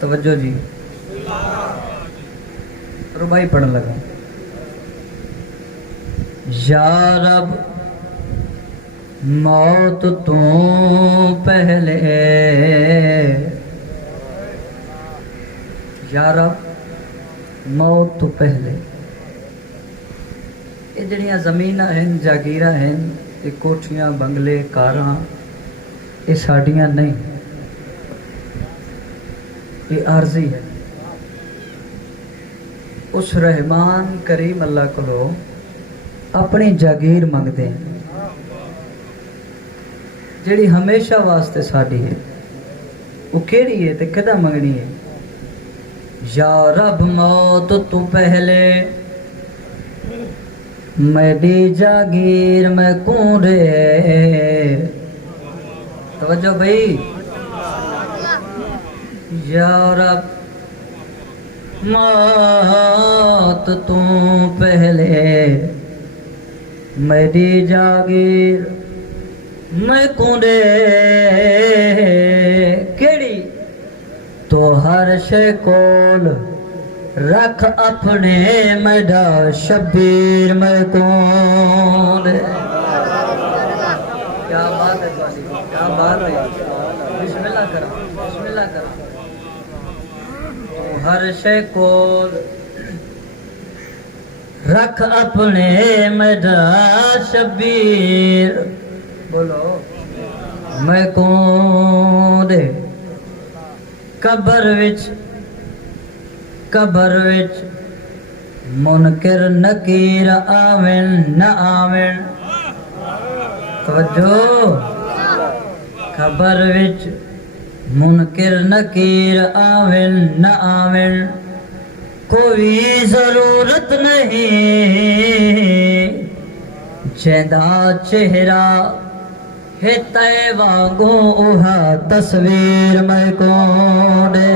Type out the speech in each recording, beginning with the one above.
توجہ جی، ربائی پڑھنے لگا۔ یا رب موت تو پہلے، یا رب موت تو پہلے۔ یہ جڑیاں زمینہ ہیں، جاگیرہ ہیں، یہ کوٹھیاں، بنگلے، کاراں، یہ ساڑیاں نہیں، یہ عارضی ہے۔ اس رحمان کریم اللہ کو اپنی جاگیر منگتے ہیں جیڑی ہمیشہ واسطے ساڑی ہے، وہ کیڑی ہے تے کدہ منگنی ہے؟ یا رب موت تو پہلے میری جاگیر میں کون رے۔ توجہ بھائی، یا رب موت تو پہلے میری جاگیر میں کونڈے کیڑی تو ہر شے کول رکھ اپنے میڈا شبیر میں کونڈے۔ کیا بات ہے بھائی، کیا بات ہے، بسم اللہ کرا، بسم اللہ کرا۔ تو ہر شے کول رکھ اپنے میڈا شبیر، بولو میں کونڈے۔ قبر وچ منکر نکیر آمن نہ آمن۔ توجہ، قبر وچ منکر نکیر آمن نہ آمن، کوئی ضرورت نہیں جیندہ چہرہ ہے تے وانگو اوہا تصویر میں کونڈے۔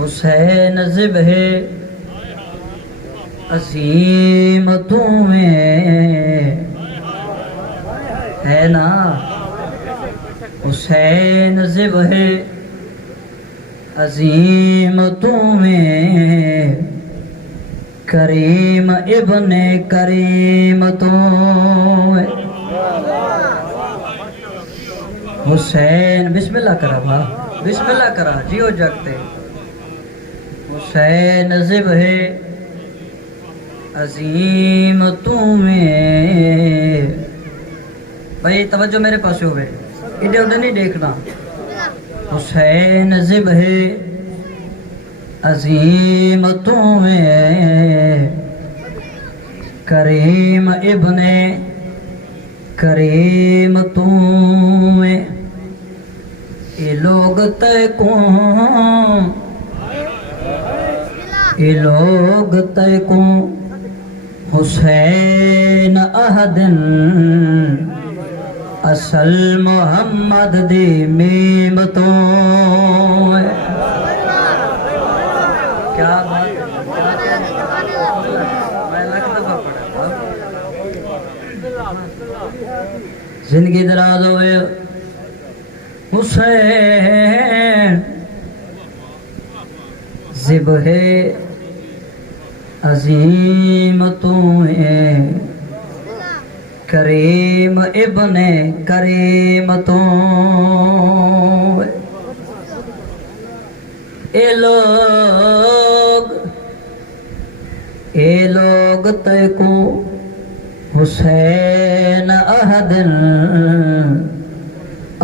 حسین ذبح عظیم تمہیں ہے نا، حسین ذبح عظیم تمہیں، کریم ابن کریم تمہیں۔ حسین، بسم اللہ کرا بھا، بسم اللہ کرا، جیو جگتے۔ حسین ذبح عظیم تمہیں، بھائی توجہ میرے پاس ہوئے، ادھر ادھر نہیں دیکھنا۔ حسین ذبح عظیم تمہیں، کریم ابن کریم تمہیں، یہ لوگ تے کون، یہ لوگ تے کون حسین احدن اصل محمد دی میم تو۔ کیا بات ہے، میں لکھ دفعہ پڑھا، زندگی دراز ہوئے۔ حسین ذبح عظیم تمہیں، کریم ابن کریم تمہیں، اے لوگ تے کو حسین احدن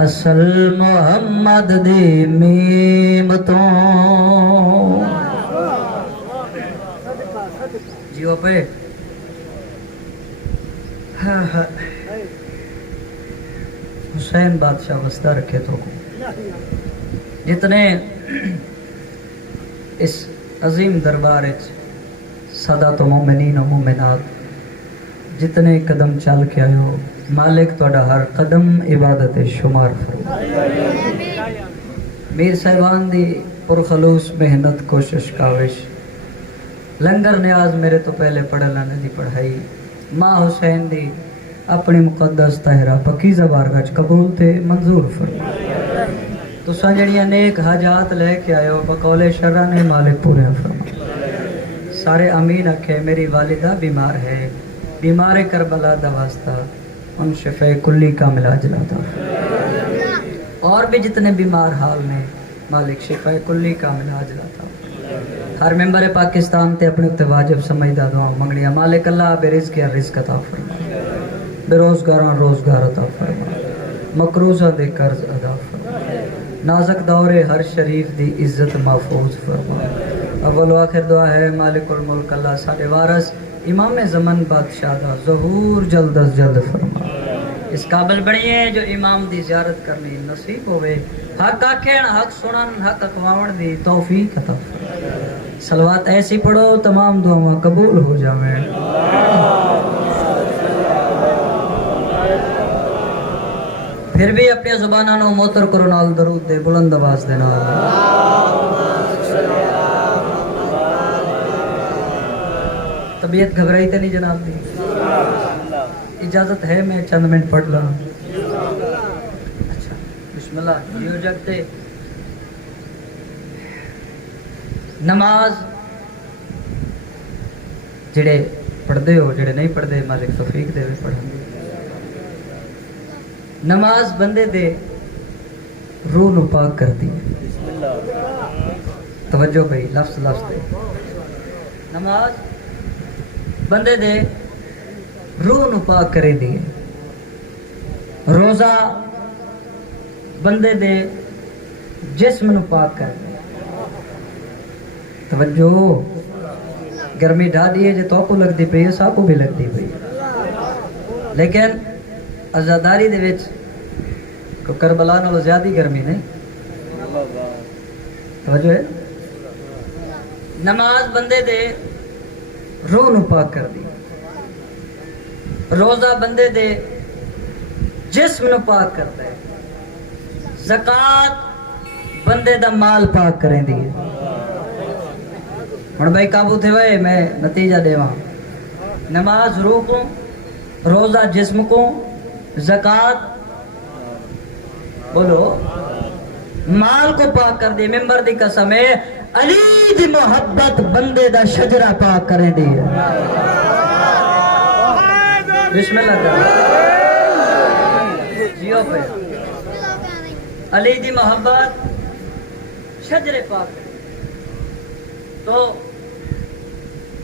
اصل محمد دی میم تو۔ جیو پہ حسین بادشاہ وسطہ رکھے تو جتنے اس عظیم دربار سادات و مومنین و مومنات جتنے قدم چل کے آئے ہو، مالک توڑا ہر قدم عبادت شمار فرمائے۔ میر صاحبان دی پرخلوص محنت کوشش کاوش لنگر نیاز میرے تو پہلے پڑھنا دی پڑھائی ماں حسین دی اپنی مقدس طاہرہ پاکیزہ بارگاہ وچ قبول تے منظور فرما تو سنجڑیاں نیک حاجات لے کے آئے ہو بقول شرع نے مالک پورے فرما سارے امین اکھے میری والدہ بیمار ہے بیمار کربلا دا واسطہ ان شفاء کلی کا ملا جلاتا اور بھی جتنے بیمار حال میں مالک شفاء کلی کا ملا جلاتا ہر ممبر پاکستان تے اپنے تے واجب سمجھدا دعا منگنیاں مالک اللہ بے رزق یا رزق عطا فرما بے روزگاراں روزگار عطا فرما مقروضہ دے قرض ادا فرما نازک دور ہر شریف دی عزت محفوظ فرما اول و آخر دعا ہے مالک الملک اللہ سارے وارث امام زمن بادشاہ دا ظہور جلد از جلد فرما اس قابل بنیے جو امام دی زیارت کرنی نصیب ہوئے حق آکھن حق سنن حق اقواون دی توفیق عطا فرما صلوات ایسی پڑھو تمام دعاواں قبول ہو جاویں پھر بھی اپنی زباناں نو موتر کرو نال درود دے بلند آواز دے نال طبیعت گھبرائی تے نہیں جناب دی اجازت ہے میں چند منٹ پڑھ لاں اچھا بسم اللہ جیو جگتے نماز جڑے پڑھدے ہو جڑے نہیں پڑھدے مالک توفیق دے پڑھن نماز بندے دے روح نو پاک کرتی ہے توجہ بھائی لفظ لفظ دے نماز بندے دے روح نو پاک کرے دی روزہ بندے دے جسم نو پاک کر دی توجہ گرمی ڈھا دیئے جو تو کو لگ دی پئی سا کو بھی لگ دی پئی لیکن عزاداری دے وچ کو کربلا نالو زیادہ گرمی نہیں توجہ ہے نماز بندے دے روح نو پاک کر دی روزہ بندے دے جسم نو پاک کرتا ہے زکوٰۃ بندے دا مال پاک کریں دی ہن بھائی قابو تھے وے میں نتیجہ دیواں نماز روح کو روزہ جسم کو زکوٰۃ بولو مال کو پاک کر دی ممبر دی قسم ہے علی دی محبت بندے دا شجرہ پاک کریں دی بسم اللہ کریں جیو پہ علی دی محبت شجرے پاک تو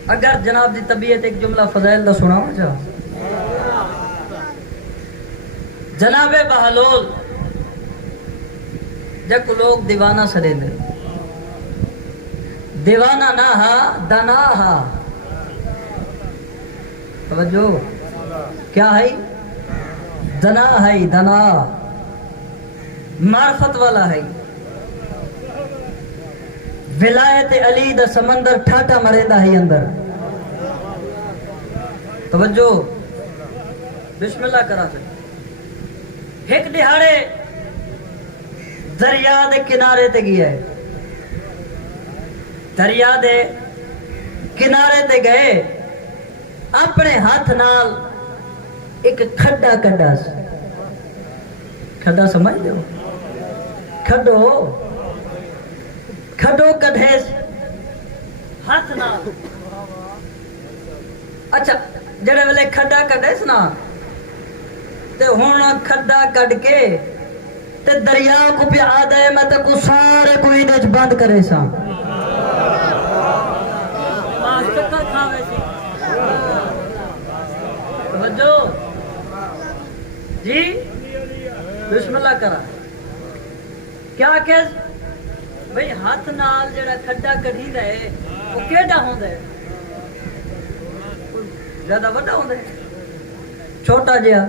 اگر جناب دی طبیعت ایک جملہ فضائل دا سنا ہو جا جناب بہلول جب لوگ دیوانہ سرے دے دیوانہ نہ ہا دنا ہا توجہ کیا ہے دنا ہے دنا معرفت والا ہے ولایت علی دا سمندر ٹھاٹا مریندا ہے اندر توجہ بسم اللہ کرا تے ایک دہاڑے دریا دے کنارے تے گیا ہے دریا دے کنارے تے گئے اپنے ہاتھ نال ایک کھڈا کڈا کھڈا سمجھ دو کھڈو کھڈو کڈھے ہاتھ نال اچھا جڑے ویلے کھڈا کڈے سنا تے ہن کھڈا کڈ کے تے دریا کو پیا دے میں تے کو سارے کو ایدے وچ بند کرے سا توجہ جی بسم اللہ کرا کیا کہ بھئی ہاتھ نال جڑا کھڈا کڈھی دے وہ کیڑا ہوندا ہے زیادہ بڑا ہوندا ہے چھوٹا جہا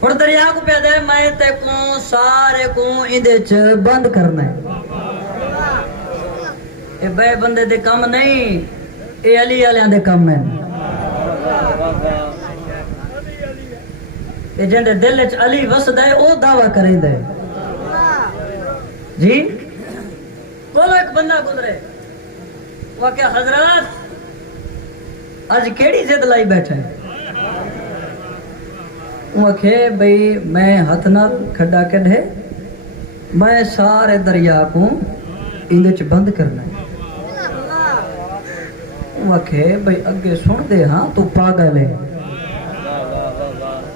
اور دریا کو پہ دے میں تے کو سارے کو ایدے چ بند کرنا ہے اے بے بندے دے کم نہیں اے علی علیاں دے کم ہیں اے جن دے دل وچ علی وسدا ہے او دعویٰ کریں دے جی بولو ایک بندہ گزرے وہ کہ حضرات اج کیڑی ضد لائی بیٹھے وہ آکھے بھئی میں ہاتھ نال کھڈا کڈھے میں سارے دریا کو اندے چ بند کرنا ہے وہ آکھے بھئی اگے سن دے ہاں تو پاگل ہے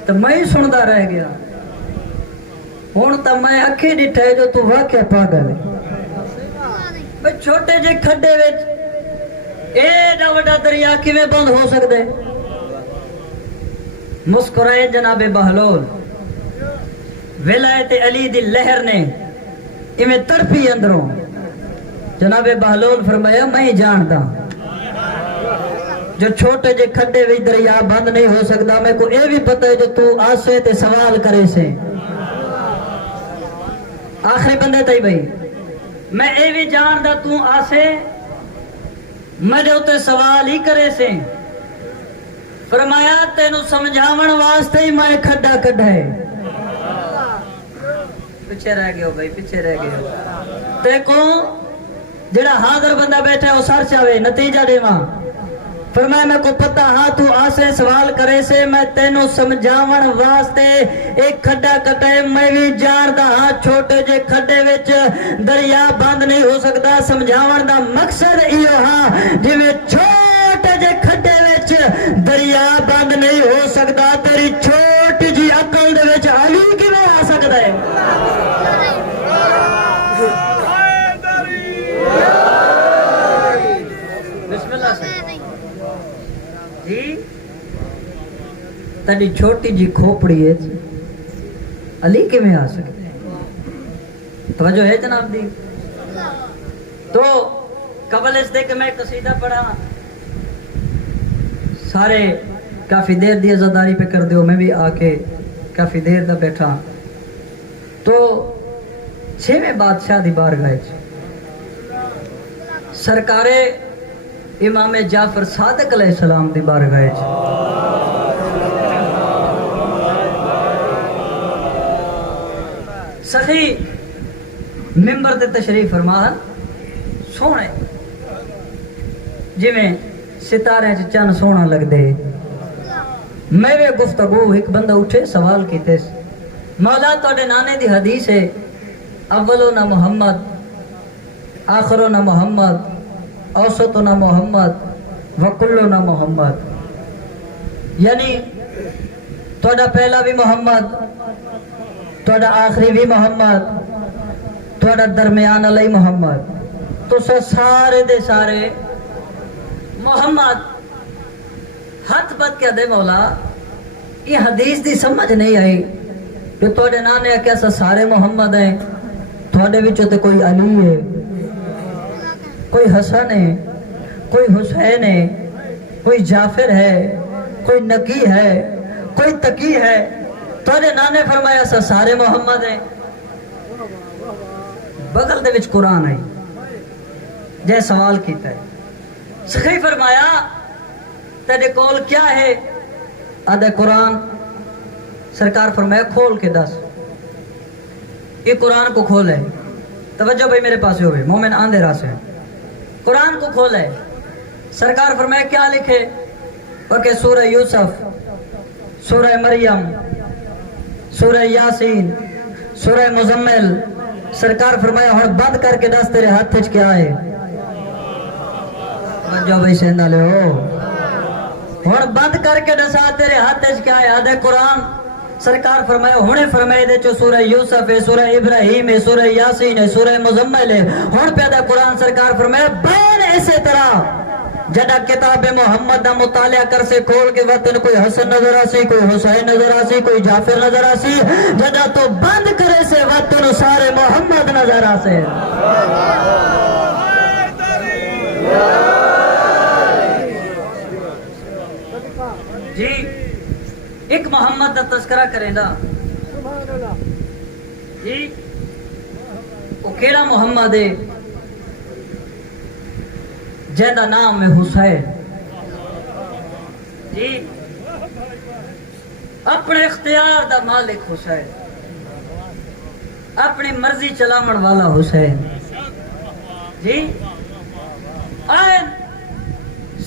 تو میں ہی سندا رہ گیا ہوں تو میں اکھی ڈٹھے جو تو واقعہ پاگل ہے بھئی چھوٹے جے کھڈے وچ ایڈا وڈا دریا کیویں بند ہو سکدے مسکرائے جناب بہلول ولایت علی دی لہر نے ایویں تڑپی اندروں جناب بہلول فرمایا میں جاندا جو چھوٹے جے کھڈے وچ دریا بند نہیں ہو سکدا میں کو اے بھی پتہ ہے جو تو آسے تے سوال کرے سے آخری بندے تائی بھئی میں اے بھی جاندا تو آسے میں تے سوال ہی کرے سے فرمایا تینو سمجھاون واسطے ہی میں کھڈا کڈھا ہے پیچھے رہ گئے ہو بھائی پیچھے رہ گئے ہو تے کو جڑا حاضر بندہ بیٹھا ہے وہ سر چاہے نتیجہ دے ماں فرمایا میں کو پتہ ہاں تو آسے سوال کرے سے میں تینو سمجھاون واسطے ایک کھڈا کٹے میں بھی جاندا ہاں چھوٹے جے کھڈے وچ دریا بند نہیں ہو سکدا سمجھاون دا مقصد ایو ہاں جویں چھوٹے جے کھڈے وچ دریا بند نہیں ہو سکدا تیری چھوٹی جی عقل دے وچ علی کیویں آ سکدا ہے بسم اللہ سے جی تیری چھوٹی جی کھوپڑی ہے علی کیویں آ سکتے توجہ ہے جناب دی تو قبل اس دے کہ میں قصیدہ پڑھا سارے کافی دیر دی عزاداری پہ کر دیو میں بھی آ کے کافی دیر دا بیٹھا تو چھویں بادشاہ دی بارگاہ سرکار امام جعفر صادق علیہ السلام دی بارگاہ سخی ممبر تے تشریف فرما سونے جی میں ستارے چند سونا لگ دے میں وہ گفتگو ایک بندہ اٹھے سوال کیتے مولا توڑے نانے دی حدیث ہے اولو نہ محمد آخرو نہ محمد اوسطو نہ محمد وکلو نہ محمد یعنی توڑا پہلا بھی محمد توڑا آخری بھی محمد توڑا درمیان علی محمد تو سارے دے سارے محمد ہاتھ بد کیا دے مولا یہ حدیث دی سمجھ نہیں آئی کہ توڑے نانے کیسا سارے محمد ہیں توڑے وچوں تے کوئی علی ہے کوئی حسن ہے کوئی حسین ہے کوئی جعفر ہے کوئی نقی ہے کوئی تقی ہے توڑے نانے فرمایا سا سارے محمد ہیں بغل دے وچ قرآن ہے جے سوال کیتا ہے سخی فرمایا تیرے کول کیا ہے آدھے قرآن سرکار فرمایا کھول کے دس یہ قرآن کو کھول ہے توجہ بھائی میرے پاس ہوئے مومن آندھے راہ سے قرآن کو کھول ہے سرکار فرمایا کیا لکھے اور کہ سورہ یوسف سورہ مریم سورہ یاسین سورہ مزمل سرکار فرمایا ہن بند کر کے دس تیرے ہاتھ وچ کیا ہے جو بھائی سیندہ لے ہو ہن بند کر کے دسا تیرے ہاتھ وچ کیا ہے آدھے قرآن سرکار فرمایا ہونے فرمائے دے چو سورہ یوسف ہے سورہ ابراہیم ہے سورہ یاسین ہے سورہ مزمل ہے ہن پیدا قرآن سرکار فرمایا بین ایسے طرح جڑا کتاب محمد دا مطالعہ کر سے کھول کے وطن کوئی حسن نظر آسی کوئی حسین نظر آسی کوئی جعفر نظر آسی جڑا تو بند کرے سے وطن سارے محمد نظر آسے جی ایک محمد دا تذکرہ کریں دا جی وہ کیڑا محمد ہے جیدہ نام ہے حسین جی اپنے اختیار دا مالک حسین اپنی مرضی چلامن والا حسین جی آئین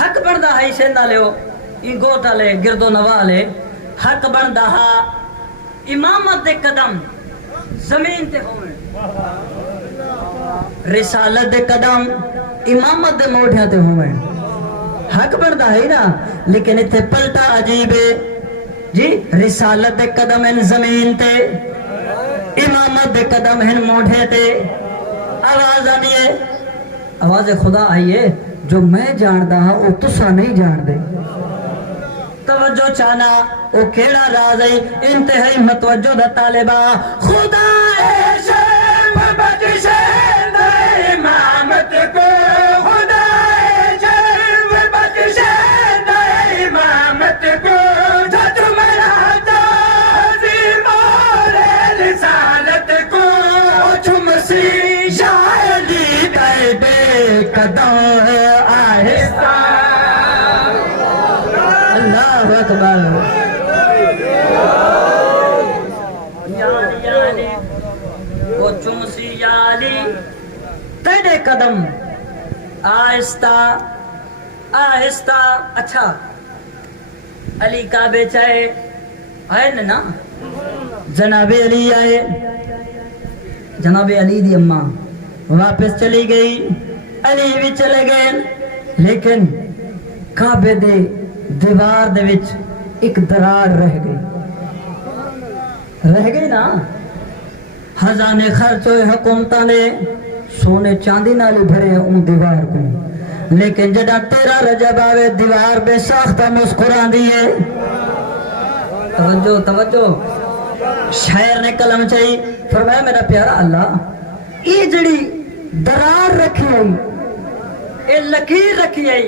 حق بندا ہے سیندا لیو ای گوٹا لے گردو نوالے حق بندا ہا امامت دے قدم زمین تے ہوئے رسالت دے قدم امامت دے موڑھیاں تے ہوئے حق بندا ہے نا لیکن اتھے پلٹا عجیب ہے جی رسالت دے قدم ان زمین تے امامت دے قدم ان موڑھے تے آواز آنیے آواز خدا آئیے جو میں جاندہ ہاں وہ تسا نہیں جان دے توجہ چانا وہ کیڑا راز ہے انتہائی متوجہ دا طالبہ خدا شرم بخشے دے امامت کو خدا شرم بخشے دے امامت کو جج میرا تعظیم اور رسالت کو چم سی شاعری بے قدم آہستہ اللہ اکبر وہ چمسی یالی تیرے قدم آہستہ آہستہ اچھا علی کعبے چاہے آئے نا جناب علی آئے جناب علی دی اماں واپس چلی گئی علی بھی چلے گئے لیکن کعبے دے دیوار دے وچ ایک درار رہ گئی نا خزانے خرچ ہوئے حکومتاں نے سونے چاندی نال بھرے ان دیوار کو لیکن جڑا تیرا رجب آوے دیوار بے ساختہ مسکران دیئے توجہ توجہ شاعر نے کلم چاہی فرمایا میرا پیارا اللہ یہ جڑی درار رکھی ہے یہ لکیر رکھی ہے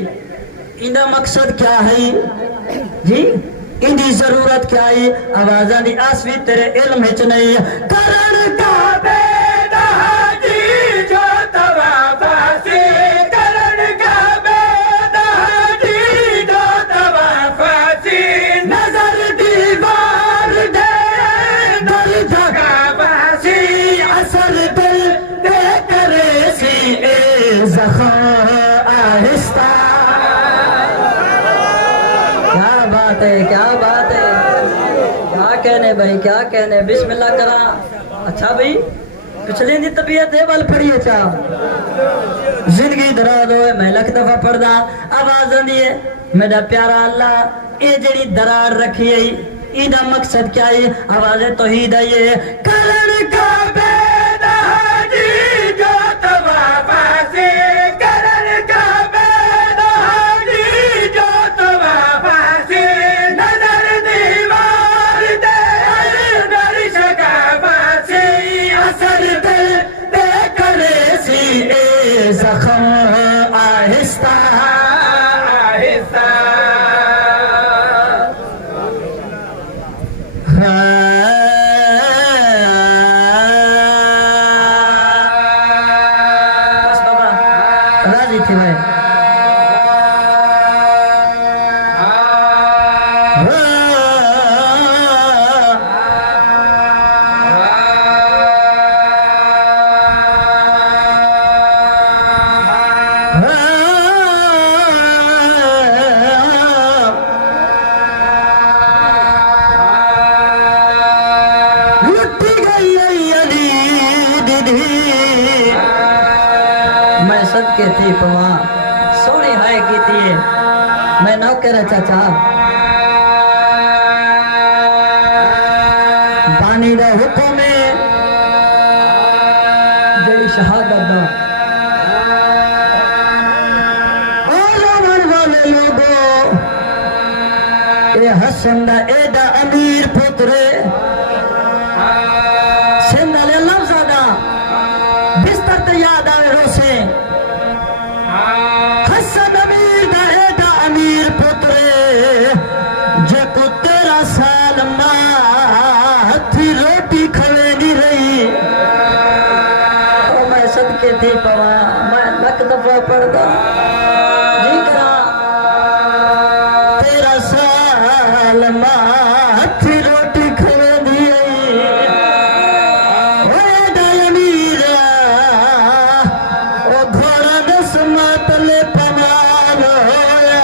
اندہ مقصد کیا ہے جی اندھی ضرورت کیا ہے آوازاں دی آسوی تیرے علم ہچ نہیں کرن کا بیدہ جی جو توافاسی کرن کا بیدہ جی جو توافاسی نظر دیوار دے در جگہ باسی اثر دل دے کرے سی اے زخم آہستہ کیا بات ہے کیا کہنے بھائی کیا کہنے بسم اللہ کرا اچھا بھائی پچھلے دی طبیعت ہے بل پڑی اچھا زندگی دراد ہوئے میں لکھ دفعہ پڑھ دا آواز دیئے میرا پیارا اللہ اے جڑی درار رکھی ہے ایدہ مقصد کیا ہے آواز توحید ہے کرن کا بیدہ جی جو توافاسی کرن کا بیدہ جی جو توافاسی نظر دیوار دے در شکا باسی اثر دل دے کرے سی اے زخم آہستہ آہستہ بس بابا راضی تھے بھائی میں صدقے تھی پوا سونی ہائے کی تھی میں نوکر چاچا بانی دا حکم جڑی شہادت دا آلوان والے لوگوں اے حسن دا اے دا امیر پترے سندھ علیہ لفظ دا بستر تے یاد آئے روسے حسن امیر دا اے دا امیر پترے جے کو 13 سال ماں تھی روٹی کھوے نہیں رہی او میں صدقے تھی پوا میں لک دفعہ پڑھ دا جی کرا 13 سال ماں تھی روٹی کھوے نہیں رہی اوے دا امیرہ او گھوڑا دس ماتلے پمال ہویا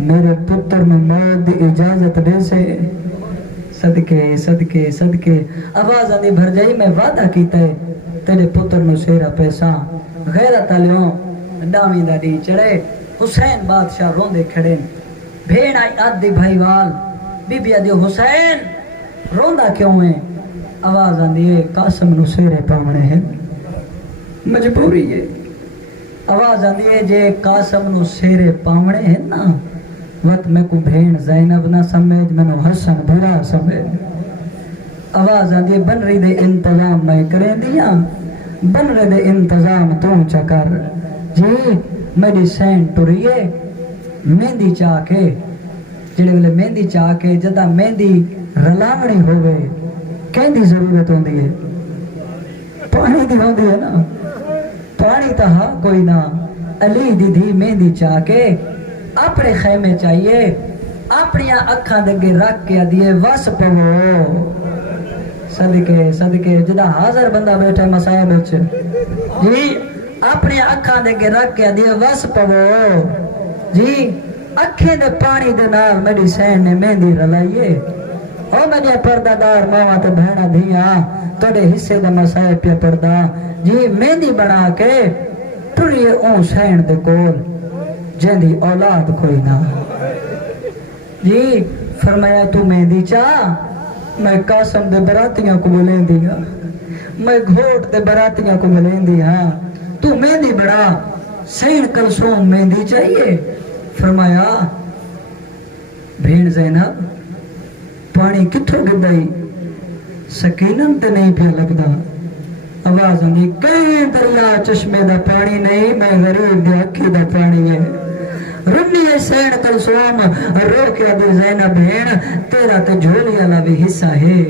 میرے پتر میں موت دی اجازت دے سے صدقے صدقے صدقے آواز آدھی بھر جائی میں وعدہ کیتا ہے تیرے پتر نو سیرا پیسہ غیرت آلیوں ڈامی دا دی چڑھے حسین بادشاہ روندے کھڑے بھیڑ آئی آدھی بھائی وال بی بی آدھی حسین روندہ کیوں ہے آواز آدھی ہے قاسم نو سیرے پاونے ہیں مجبوری ہے آواز آدھی ہے جے قاسم نو سیرے پاونے ہیں نا وقت میں کو بھین زینب نہ سمجھ میں نو حسن بھرا سمجھ آواز آدھی ہے بن رہی دے انتظام میں کریں دیا بن رہے دے انتظام تو چکر جی میری سین ٹوریے مہندی چاہ کے جڑے ویلے مہندی چاہ کے جدا مہندی رلاونی ہوئے کہیں دی ضرورت ہوندی ہے پانی دی ہوندی ہے نا پانی تا ہاں کوئی نہ علی دی دی مہندی چاہ کے اپنے خیمے چاہیے اپنی اکھاں دگے رکھ کے دیئے وس پو صدقے صدقے جدا حاضر بندہ بیٹھے مسائل بچ جی اپنی اکھاں دگے رکھ کے دیئے وس پو جی اکھیں دے پانی دے نال میری سین نے مہندی رلائیے او میرے پردہ دار ماما تے بہنا دھیا توڑے حصے دا مسائل پہ پردہ جی مہندی بنا کے ٹریے اون سین دے کول جیندی اولاد کوئی نہ جی فرمایا تو مہندی چاہ میں قاسم دے براتیاں کو ملیں دیا میں گھوٹ دے براتیاں کو ملیں دیا تو مہندی بڑا سین کلثوم مہندی چاہیے فرمایا بھین زینب پانی کتھوں گدائی سکینن تے نہیں پھر لگدا آواز آندی کہیں دریا چشمے دا پانی نہیں میں غریب دے اکھی دا پانی ہے رنی سین کلثوم رو کے دی زینب بھین تیرا تے جھولی والا بھی حصہ ہے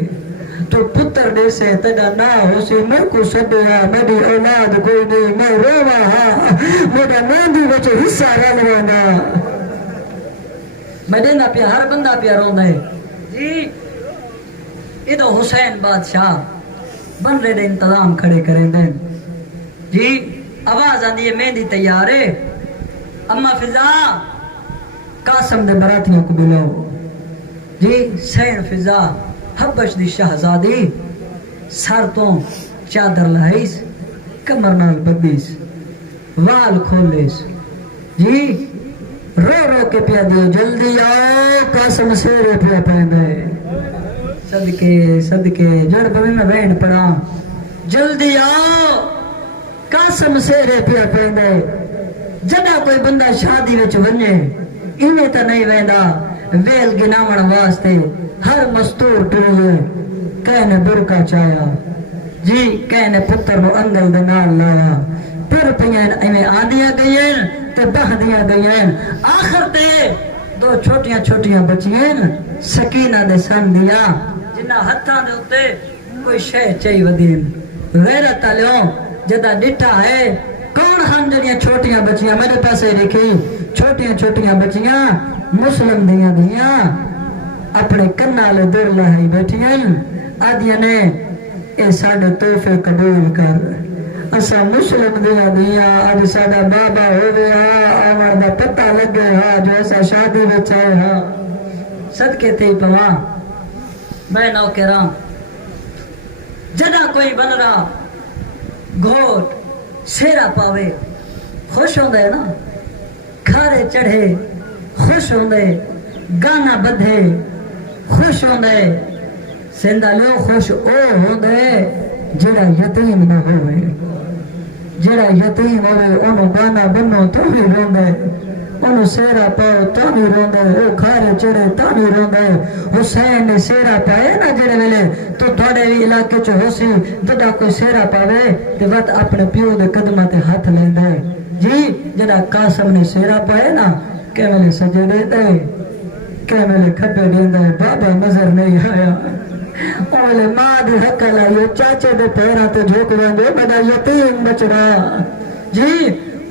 تو پتر دے سے تیرا نہ ہو سی میں کو سدیا میری اولاد کوئی نہیں میں روا ہاں میرا مہندی وچ حصہ رلوانا میں دینا پیا ہر بندہ پیا روندا ہے جی ادھو حسین بادشاہ بن رہے دے انتظام کھڑے کریں دیں جی آواز آندی ہے مہندی تیار ہے اما فضا قاسم دے براتیوں کو بلاؤ جی سین فضا حبش دی شہزادی سر تو چادر لائیس کمر نال بدیس وال کھولیس جی رو رو کے پیا دیو جلدی آؤ قاسم سیرے پیا پہندے صدقے صدقے جڑ بمی میں بین پڑا جلدی آؤ قاسم سیرے پیا پہندے جڑا کوئی بندہ شادی وچ ونجے انہیں تا نہیں ویندا ویل گناون واسطے ہر مستور ٹوئے کہنے برکا چایا جی کہنے پتر نو انگل دے نال لایا پھر پیاں ایویں آندیاں گئیں تے بہدیاں گئیں آخر تے دو چھوٹیاں چھوٹیاں بچیاں سکینہ دے سن دیا جنہ ہتھاں دے اوتے کوئی شے چاہی ودین غیرت آلیوں جدا ڈٹھا ہے کون ہم جڑیاں چھوٹیاں بچیاں میرے پاسے رکھی چھوٹیاں چھوٹیاں بچیاں مسلم دیاں دیاں اپنے کنالے دور لہائی بیٹھیاں آدیاں نے اے ساڑھے توفے قبول کر اسا مسلم دیاں دیاں آج ساڑھا بابا ہو گیا آمار دا پتہ لگ گیا جو ایسا شادی بچائے ہاں صدقے تھی پوا میں نو کرام جدا کوئی بن رہا گھوٹ سیرا پاوے خوش ہوں دے نا کھارے چڑھے خوش ہوں دے گانا بدھے خوش ہوں دے سندہ لو خوش او ہوں دے جڑا یتیم نہ ہوئے جڑا یتیم ہوئے انہوں گانا بنو تو ہی رون دے انہوں سیرا پاؤ تو ہی رون دے او کھارے چڑھے تو ہی رون دے حسین نے سیرا پائے نا جڑے ویلے تو تھوڑے بھی علاقے چو ہو سی جڑا کوئی سیرا پاوے تے وقت اپنے پیو دے قدمہ تے ہاتھ لیں دے جی جڑا قاسم نے سیرا پائے نا کہ ویلے سجدے دے کہ ویلے کھپے دیں دے بابا نظر نہیں آیا اولے ماں دی حق لائیو چاچے دے پیرہ تے جھوک ویندے بڑا یتیم بچ رہا جی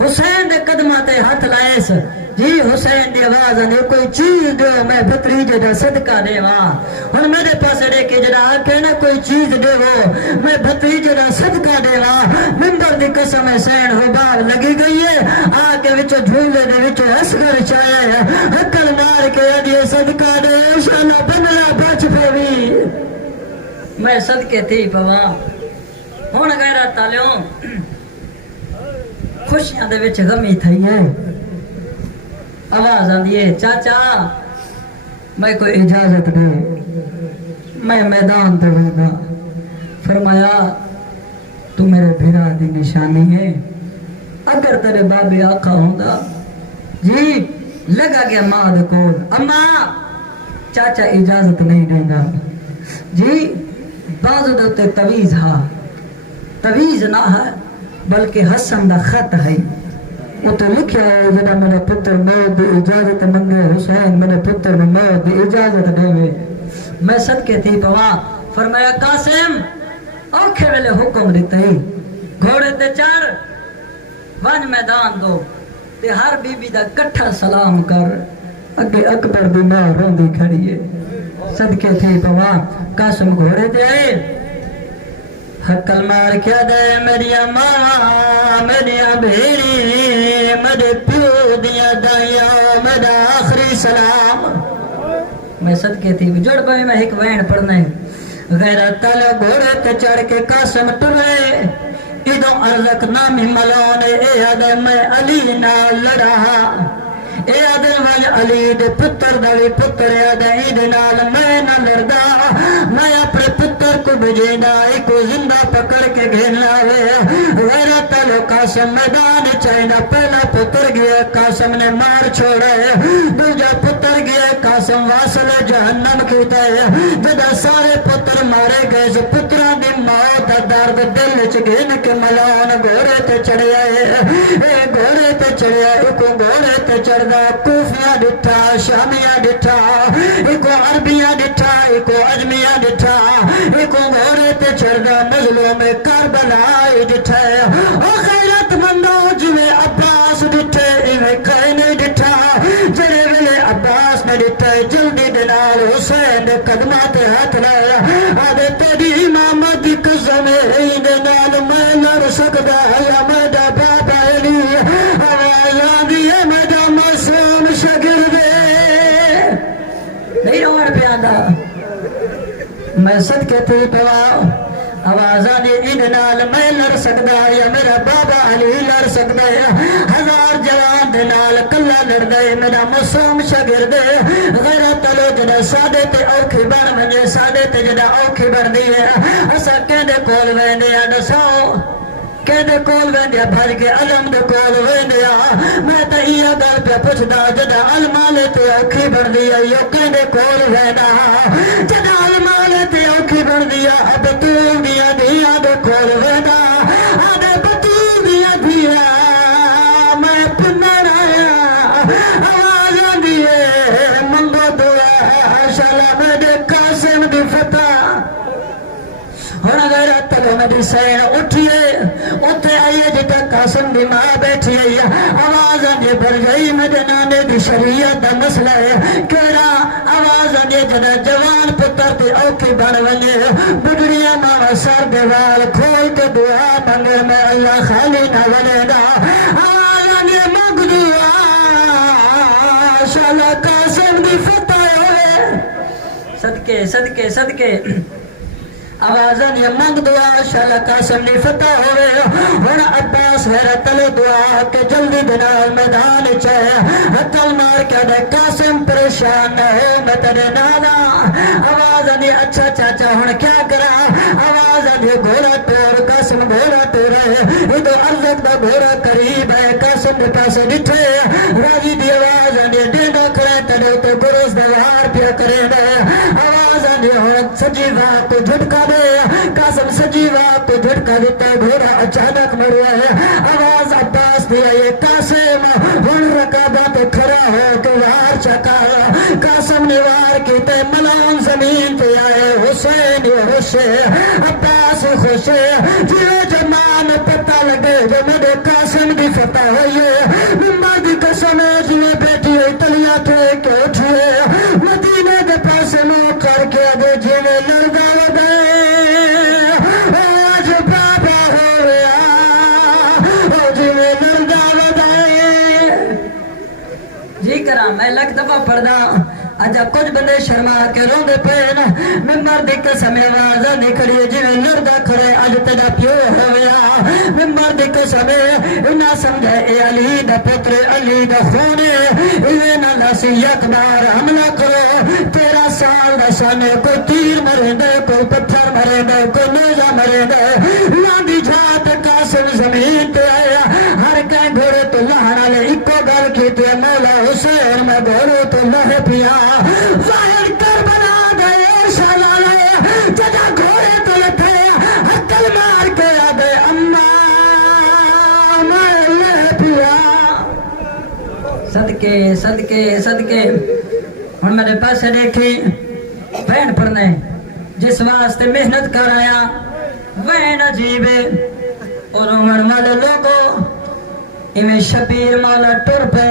حسین دے قدمہ تے ہاتھ لائیس جی حسین دی آواز نے کوئی چیز دو میں بھتریجے دا صدقہ دیواں ہن میرے پاس دے کے جڑا آکھے نا کوئی چیز دیو میں بھتریجے دا صدقہ دیواں ممبر دی قسم حسین حباب لگی گئی ہے آ کے وچوں جھولے دے وچوں اصغر چایا ہے عقل مار کے ادی صدقہ دے انشاءاللہ بنلا بچ پوی میں صدقے تھی پواں ہن غیرت تالیوں خوشیاں دے وچ غمی تھئی ہے آواز آندی ہے چاچا میں کوئی اجازت دے میں میدان تے وینداں فرمایا تو میرے بھرا دی نشانی ہے اگر تیرے بابے آقا ہوندا جی لگا گیا ماں دے کول اما چاچا اجازت نہیں دیندا جی بازو دے تے تویز ہاں تویز نہ ہے بلکہ حسن دا خط ہے وہ تو لکھا ہے جڑا میرے پتر موت دی اجازت منگے حسین میرے پتر میں موت دی اجازت دے میں صدقے تھی پواں فرمایا قاسم اوکھے ویلے حکم دیتے ہی گھوڑے تے چار ون میدان دو تے ہر بی بی دا کٹھا سلام کر اگے اکبر دی ماں روندی کھڑی ہے صدقے تھی پواں قاسم گھوڑے تے آئے حقل مار کیا دے میریا ماں میریا بھیری میرے پیو دیا دائیاں میرا آخری سلام میں صدقے تھی جڑ پہ میں ایک وین پڑھنا ہے غیرت تالے گھوڑے تے چڑھ کے قاسم ٹرے ادھوں ارزق نامی ملونے اے آدھے میں علی نہ لڑا اے آدھے میں علی دے پتر دلی پتر آدھے اید نال میں نہ لڑدا میں اپنے پتر کو بجینا ایک زندہ پکڑ کے گھیلنا ہے غیرت تالے قاسم میدان چاہینا پہلا پتر گیا قاسم نے مار چھوڑا ہے دوجا پتر گیا قاسم واصل جہنم کیتا ہے جدا سارے پتر مارے گئے جو پتران دی موت درد دل چگین کے ملان گھوڑے تے چڑھے آئے اے گھوڑے تے چڑھے آئے ایکو گھوڑے تے چڑھ دا کوفیاں ڈٹھا شامیاں ڈٹھا ایکو عربیاں ڈٹھا ایکو عجمیاں ڈٹھا ایکو گھوڑے تے چڑھ دا نزلوں میں کربلائی ڈٹھا او غیرت مندو جوے عباس ڈٹھے ایوے کھائنے ڈٹھا جڑے ویلے عباس نے ڈٹھے جلدی دنال حسین نے قدمات ہاتھ لایا آدھے تیری امامت دی قسم ہے دنال میں لڑ سکدا یا میڈا بابا علی آواز آدھی ہے میڈا معصوم شاگردے نہیں روڑ پہ آدھا میں صدقے تھی پواں آواز آدھی عید نال میں لڑ سکدا یا میرا بابا علی لڑ سکدا ہزار جوان دے نال کلا لڑدا ہے میرا معصوم شاگرد غیرت تلو جڑا ساڈے تے اوکھی بن ونجے ساڈے تے جڑا اوکھی بندی ہے اسا کہندے کول ویندے آ دساؤ کہندے کول ویندے بھج کے علم دے کول ویندے میں تے یہ گل پہ پوچھدا جڑا علماں تے اوکھی بندی ہے یو کہندے کول ویندا جڑا علماں تے اوکھی بندی ہے اب تو دیا دیا دے کول ویندا آدے بتو دیا دیا میں پنر آیا آواز آندی ہے منگو دعا شالا میرے قاسم دی فتح ہن غیرت تلو میری سین اٹھیے اتھے آئیے جتا قاسم دی ماں بیٹھی آئی آواز آندی بھر گئی میرے نانے دی شریعت دا مسئلہ ہے کیڑا آواز آندی جدا جوان پتر تے اوکھی بن ونجے بڑڑیاں ماں سر دیوال کھول کے دعا منگر میں اللہ خالی نہ ونے دا آواز آندی منگ دعا شالا قاسم دی فتح ہوئے صدقے صدقے صدقے آوازن یہ منگ دعا شالا قاسم دی فتح ہوئے ہن عباس حیرت تلے دعا کہ جلدی دنال میدان چاہے حقل مار کے دے قاسم پریشان نہ ہو میں تیرے نالا آوازن یہ اچھا چاچا ہن کیا کرا آوازن یہ گھوڑا ٹور قاسم گھوڑا ٹور ہے یہ تو ارزق دا گھوڑا قریب ہے قاسم دے پاسے ڈٹھے راضی دی آوازن یہ ڈینگا کرے تلے تو گروز دوار پیا کرے دے آوازن یہ ہن سجیوہ کو جھٹکا قاسم سجیوہ پہ جھٹکا دیتا گھوڑا اچانک مریا ہے آواز عباس دیا یہ قاسم ہن رکابہ پہ کھڑا ہو کہ وار چکا قاسم نے وار کی تے ملون زمین پہ آئے حسین خوش عباس خوش جیو جمان پتہ لگے جو میرے قاسم دی فتح ہوئی ہے ممبر دی قسم ہے جیو جا کچھ بندے شرما کے روندے پے نا ممبر دی قسم آواز نکلی جویں لڑدا کھڑے اج تیرا پیو ہویا ممبر دی قسم انہاں سمجھے اے علی دا پتر علی دا خون ایویں نہ لسی یک بار حملہ کرو 13 سال دا سن کوئی تیر مرے دے کوئی پتھر مرے دے کوئی نیزہ مرے دے لاندی جھات قاسم زمین تے آیا ہر کہیں گھوڑے تو لہن والے اکو گل کیتے مولا حسین میں گھوڑے تو لہ پیا ظاہر کر بنا گئے شالالے جدا گھوڑے تو لٹھے حتل مار کے آدھے اماں میں لہ پیا صدقے صدقے صدقے ہن میرے پاسے دیکھی بہن پڑھنے جس واسطے محنت کر آیا وین عجیب اور رومن والے لوگوں ایویں شبیر مولا ٹر پے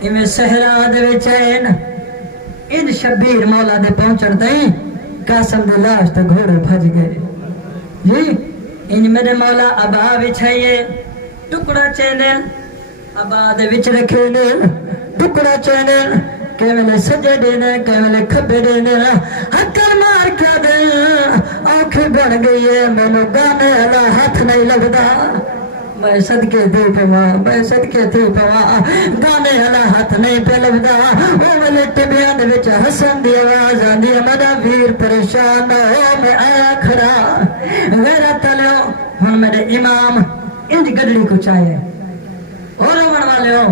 ایویں صحرا دے وچ ان شبیر مولا دے پہنچن تائیں قاسم دے لاش تے گھوڑے بھج گئے جی ان میرے مولا ابا وچھائیے ٹکڑا چینل ابا دے وچ رکھے نے ٹکڑا چینل کہ میں سجے دینے کہ میں کھبے دینے ہتر مار کیا دے آنکھیں بڑھ گئی ہے میں نے گانے والا ہاتھ نہیں لگدا میں صدقے تھی پوا میں صدقے تھی پوا گانے والا ہاتھ نہیں پہ لگدا او ویلے ٹبیاں دے وچ حسن دی آواز آندی میرا ویر پریشان نہ ہو میں آیا کھڑا غیرت لو ہن میرے امام انج گڈڑی کو چاہے اور امن والے ہو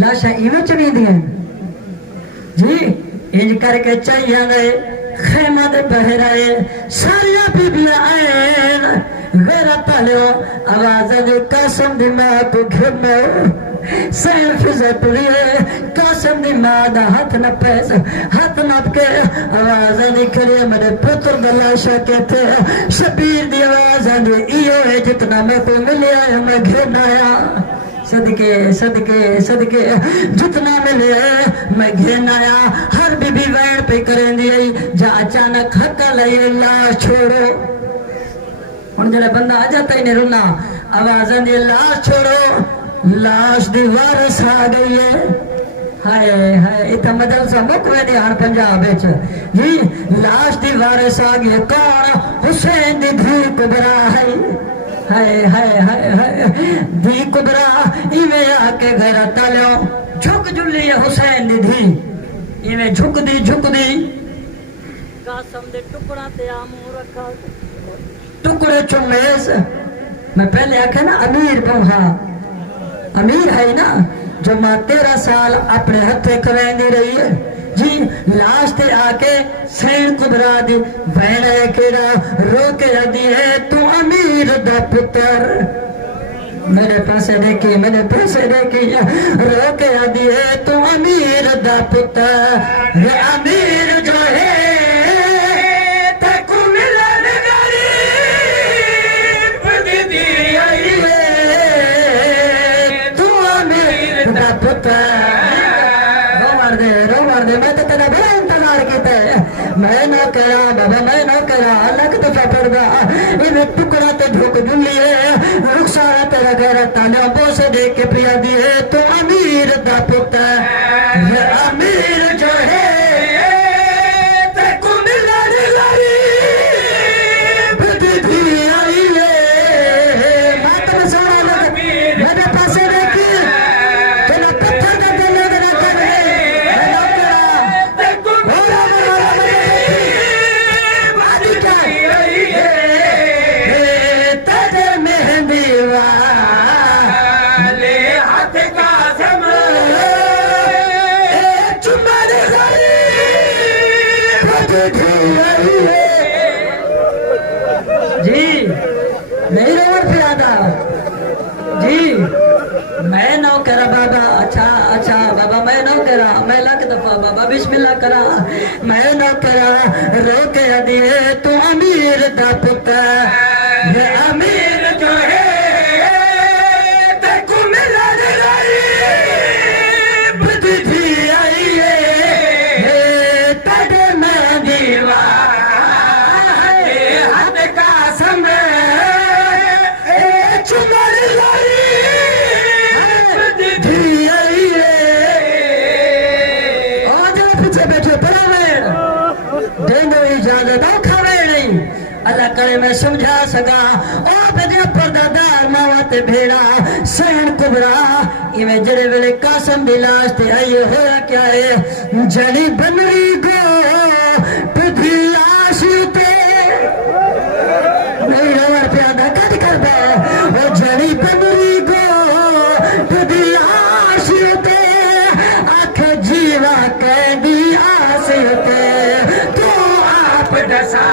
لاشا ایویں چنی دی جی انج کر کے چاہیے گئے خیمہ دے بہر آئے ساریاں بیبیاں آئے غیرت پہلو آواز دے قاسم دی ماں تو گھرمو سین فضا پڑیے قاسم دی ماں دا ہاتھ نہ پیس ہاتھ نپ کے آواز نکلے میرے پتر دلاشا کہتے شبیر دی آواز دے ایو ہے جتنا میں کو ملے آیا میں گھرنا آیا صدقے صدقے صدقے جتنا ملے میں گھن آیا ہر بی بی وین پہ کریں دی جا اچانک حقا لئی اللہ چھوڑو ان جلے بندہ آ جاتا ہی نہیں رونا آوازیں دی لاش چھوڑو لاش دی وارث آ گئی ہے ہائے ہائے اتنا مدرسہ مکوے دی ہر پنجاب بیچ جی لاش دی وارث آ گئی کون حسین دی دھی کبرا ہے ہائے ہائے ہائے ہائے دی کبرا ایویں آ کے غیرت تالیو جھک جلی ہے حسین دی دھی ایویں جھک دی قاسم دے ٹکڑا تے آمو رکھا ٹکڑے چمیز میں پہلے آکھا نا امیر بوہا امیر ہے نا جو ماں 13 سال اپنے ہتھے کریں دی رہی ہے جی لاش تے آکے سین کبرا دی بہن ہے کیڑا رو کے دی ہے تو امیر دا پتر میرے پاسے دیکھی میرے پاسے دیکھی رو کے دی ہے تو امیر دا پتر یہ امیر جو ہے میں نہ کرا بابا میں نہ کرا الگ دفعہ پڑ گا انہیں ٹکڑا تے ڈھوک جلی ہے رخسارا تیرا گیرہ تانا بوسے دیکھ کے پریا دیئے تو امیر دا پتا یہ امیر جو ہے تیکو ملن لاری بدی بھی آئی ہے ماتم سوڑا لگ میرے پاسے دیکھی تینا پتھر دے دے لے دینا کر جی نہیں روڑ پہ آدھا جی میں نو کرا بابا اچھا بابا میں نو کرا میں لکھ دفعہ بابا بسم اللہ کرا میں نو کرا رو کے دیئے تو امیر دا پتا یہ امیر جو ہے تیکو ملن لائی بدی بھی آئی ہے تیرے میں دیوار جو پڑھاویں دیندو اجازت کھاوے نہیں اللہ کرے میں سمجھا سکا او بدیا پردادار ماوات بھیڑا سین کبرا ایویں جڑے ویلے قاسم دی لاش تے آئیے ہوا کیا ہے جڑی بنری گو پدھی لاش تے نہیں روار پیادہ کٹ کر دے او جڑی بنری گو پدھی لاش تے آنکھ جیوا قیدی آس تے تو آپ دسا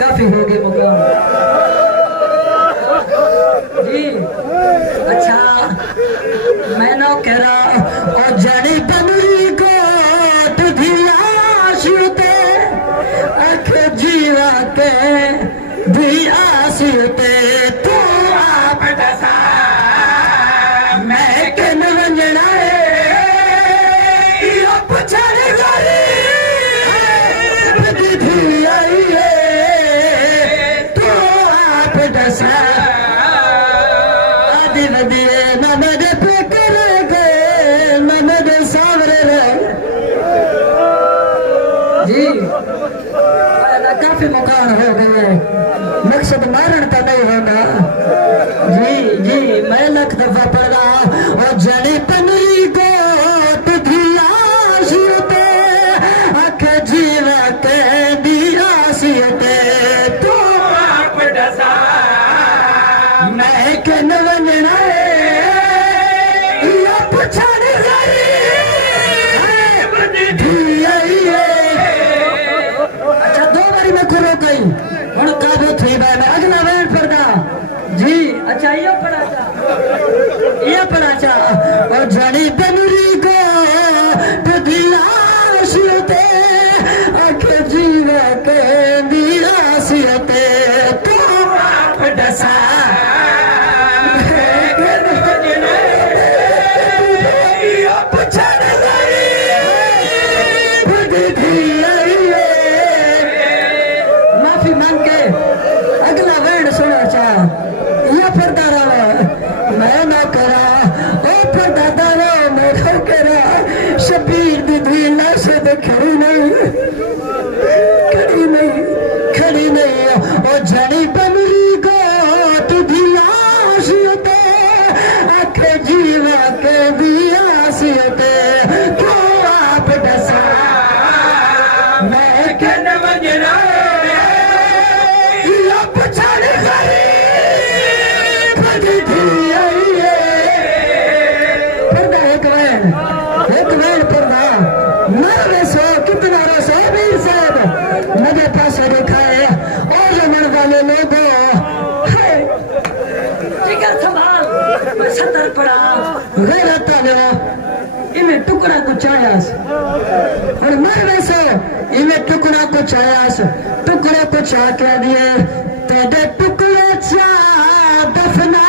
کافی ہو گئے مقام جی اچھا میں نو کہہ رہا اور جڑی بنری کو تجھی لاش تے اکھ جیوا کے بھی آس تے تو آپ دسا میں کن ونجنا ہے یہ پچھڑ گئی بدھی آئی ہے آدھی ودیے نمد پکر گئے نمد ساورے رہے جی کافی مکان ہو گئے مقصد مارن تا نہیں ہوگا جی جی میں لکھ دفعہ پڑھا اور جڑی پنری کو تجھی لاش تے آنکھ جیوا کے دی آس تے تو آپ دسا میں کن ونجنا ہے یہ پچھڑ گئی بدھی آئی ہے اچھا دو باری میں کھلو گئی ہن قابو تھی بھائی میں اگلا وین پڑھا جی اچھا یہ پڑھا چا اور جڑی بنری کو بدھی لاش تے آنکھ جیوا کے دی آس تے تو آپ دسا معافی مانگ کے اگلا ورڈ سنا چاہ یا پردہ رہا میں نہ کرا او پردہ رہا میں نہ کرا شبیر دی دھی لاشے دے کھڑی نہیں کھڑی نہیں او جڑی بنری کو تجھی لاش تے آنکھ جیوا کے دی آس تے تو آپ دسا میں کن ونجنا یہ پچھڑ گئی بدھی آئی ہے پردہ ایک وین پردہ مرنے سو کتنا روسو امیر صاحب مجھے پاسے دکھائے اور جو مر والے لوگوں جگر سنبھال میں ستر پڑا غیرت آلیا انہیں ٹکڑا کو چاہیاس اور مرنے سے انہیں ٹکڑا کو چاہیاس ٹکڑے کو چاہ کیا دیئے تیرے ٹکڑے چاہ دفنا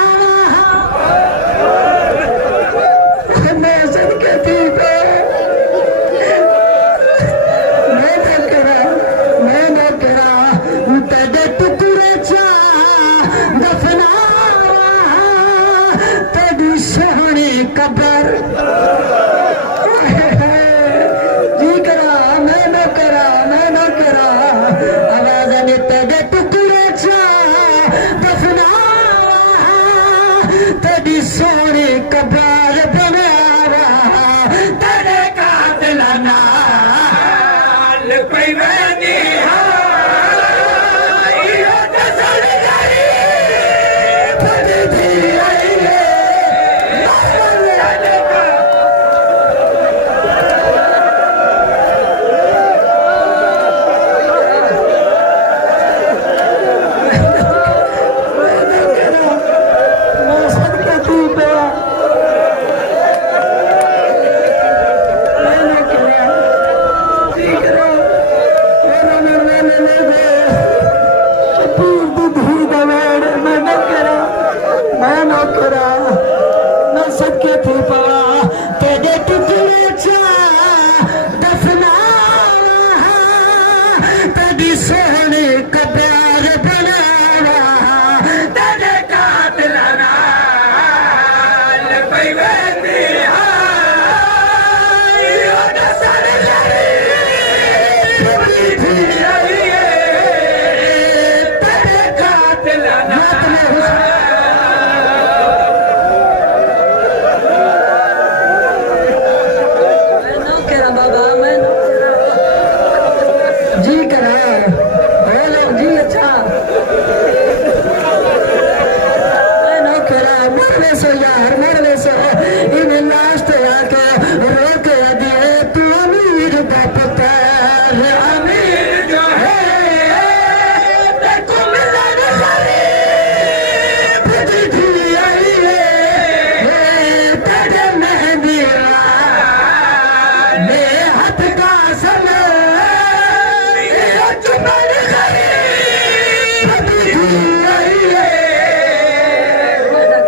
میں صدقے تھی پہ میں نہ کرا تیرے ٹکڑے چاہ دفنا تیری سہنی قبر سونی کبار بنا رہا تیرے قاتل نال کوئی بنی